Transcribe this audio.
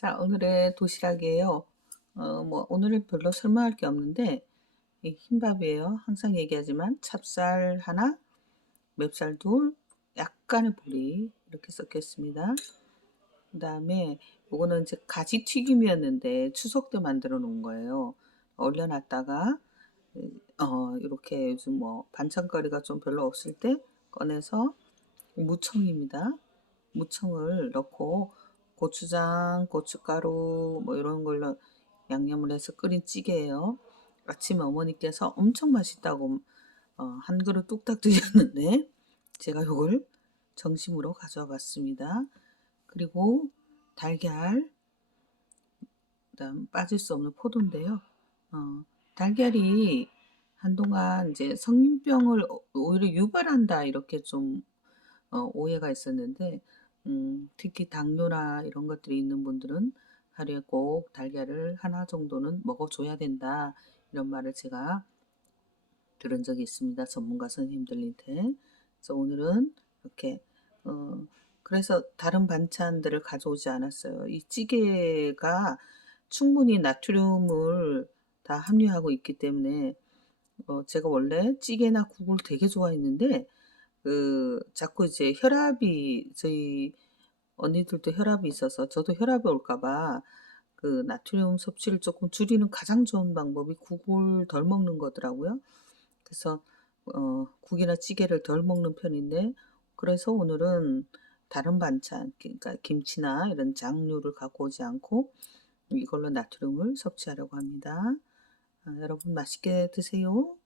자, 오늘의 도시락이에요. 어, 뭐, 오늘은 별로 설명할 게 없는데, 이 흰밥이에요. 항상 얘기하지만, 찹쌀 하나, 맵쌀 둘, 약간의 보리, 이렇게 섞였습니다. 그 다음에, 요거는 이제 가지 튀김이었는데, 추석 때 만들어 놓은 거예요. 얼려놨다가, 어, 이렇게 요즘 뭐, 반찬거리가 좀 별로 없을 때, 꺼내서, 무청입니다. 무청을 넣고, 고추장, 고춧가루 뭐 이런 걸로 양념을 해서 끓인 찌개예요. 아침에 어머니께서 엄청 맛있다고 어, 한 그릇 뚝딱 드셨는데 제가 이걸 정심으로 가져와 봤습니다. 그리고 달걀, 그다음 빠질 수 없는 포도인데요. 어, 달걀이 한동안 이제 성인병을 오히려 유발한다 이렇게 좀 어, 오해가 있었는데 음, 특히 당뇨나 이런 것들이 있는 분들은 하루에 꼭 달걀을 하나 정도는 먹어줘야 된다. 이런 말을 제가 들은 적이 있습니다. 전문가 선생님들한테. 그래서 오늘은 이렇게, 어, 그래서 다른 반찬들을 가져오지 않았어요. 이 찌개가 충분히 나트륨을 다 함유하고 있기 때문에, 어, 제가 원래 찌개나 국을 되게 좋아했는데, 그 자꾸 이제 혈압이 저희 언니들도 혈압이 있어서 저도 혈압이 올까봐 그 나트륨 섭취를 조금 줄이는 가장 좋은 방법이 국을 덜 먹는 거더라고요. 그래서 어, 국이나 찌개를 덜 먹는 편인데 그래서 오늘은 다른 반찬 그러니까 김치나 이런 장류를 갖고 오지 않고 이걸로 나트륨을 섭취하려고 합니다. 아, 여러분 맛있게 드세요.